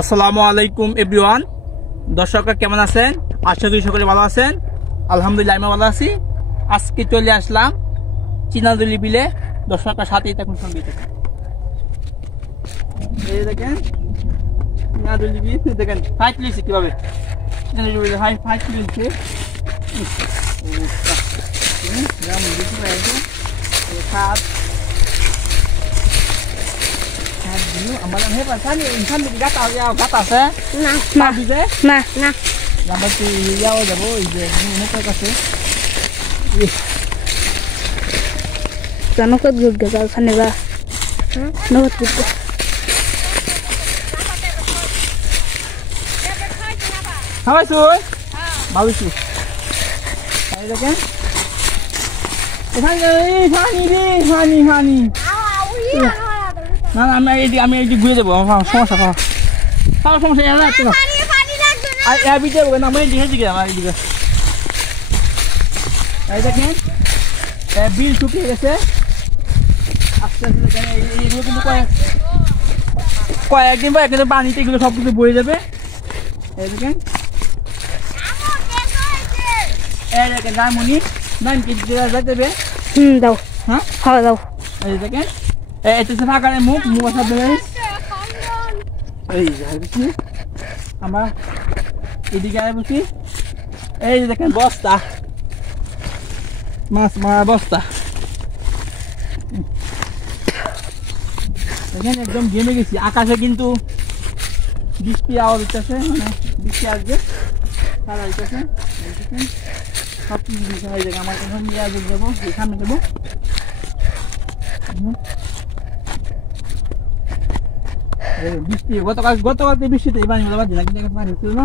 আসসালামু আলাইকুম এভরিওয়ান। দর্শকরা কেমন আছেন? আশা করি সকলে ভালো আছেন। আলহামদুলিল্লাহ আমি ভালো আছি। আজকে চলে আসলাম চিনাদুলি বিলে। দর্শকরা সাথেই থাকুন, সঙ্গে থাকুন। এই দেখেন চিনাদুলি বিল, দেখেন ফাইট লিখছে কিভাবে। ফাইট লিখছে গাতা আছে না না না যাবো যাবো ওই যে নৌকার কাছে নৌকাত ঘুরতে যাও ওখানে যা নৌকাত ঘুরতে খাওয়াইছো ভাবিছি। দেখেন না আমি এই ঘুরে যাবো, আমার সমস্যা খাওয়ার সমস্যা না আমার এইদিকে আমার এইদিকে। এই দেখেন বিল শুকিয়ে গেছে আস্তে আস্তে। দেখেন এইগুলো কিন্তু কয়েকদিন পর একদিন পানিতে এগুলো সব কিছু বয়ে যাবে। এই দেখেন এই দেখেন রামনি নাম কি যাবে। দাও হ্যাঁ খাওয়া দাও। এই দেখেন এটা হচ্ছে ফাঁকারের মুখ সব এই বুঝছি আমার এদিকে আয় বুঝি। এই যে দেখেন বস্তা, মাছ মারা বস্তা। দেখেন একদম ঘেমে গেছি। আকাশে কিন্তু বৃষ্টি আওয়াজ হচ্ছে, মানে বৃষ্টি আসবে তারা হইতেছে। সব কিছু দিচ্ছে। এই জায়গায় আমার এখন নিয়ে আসবে, যাবো সামনে যাবো। বৃষ্টি গতকালকে বৃষ্টিতে এই পানিগুলো বাজে না, কিন্তু পানি ছিল না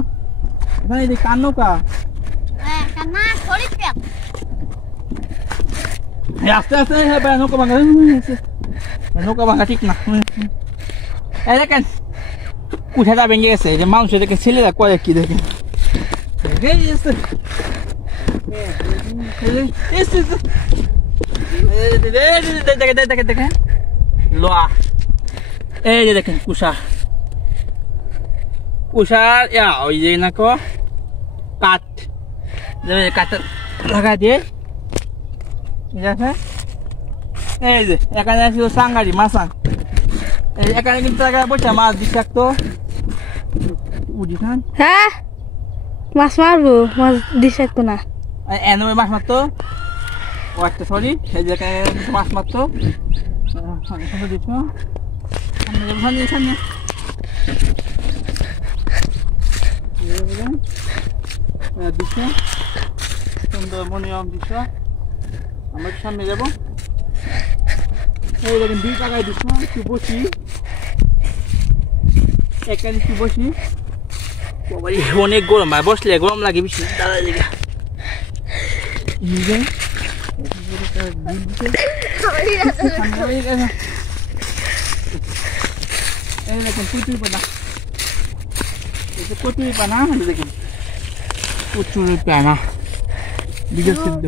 এখানে। এই যে কার নৌকা আস্তে আস্তে নৌকা ভাঙা, নৌকা ভাঙা ঠিক না। এই দেখেন উঠাটা ভেঙে গেছে। যে মানুষ দেখে ছেলেরা করে কি দেখেন দেখেন লোয়া। এই যে দেখেন কুষার ওই যে না কাঠ কাঠ লাগা দিয়ে ঠিক আছে। এই যে এখানে ছিল সাংগারি মাছাং। এখানে কিন্তু বসে মাছ বিষাক্ত বুঝিস। হ্যাঁ মাছ মারবো, মাছ বিষাক্ত না। এনে মাছ মারতো ও একটা সরি। এই যে মাছ মারতো দিচ্ছ সুন্দর মনিয়ম দৃশ্য। আমরা সামনে যাবো। এই দেখেন দুই টাকায় দিচ্ছ একটু বসি, এখানে একটু বসি। অনেক গরম ভাই, বসলে গরম লাগে বেশি। দাদা দিকে এই দেখেন কুচুরি পানা, কচুরি পানা দেখেন, কচুরি পানা দিকে সিদ্ধ।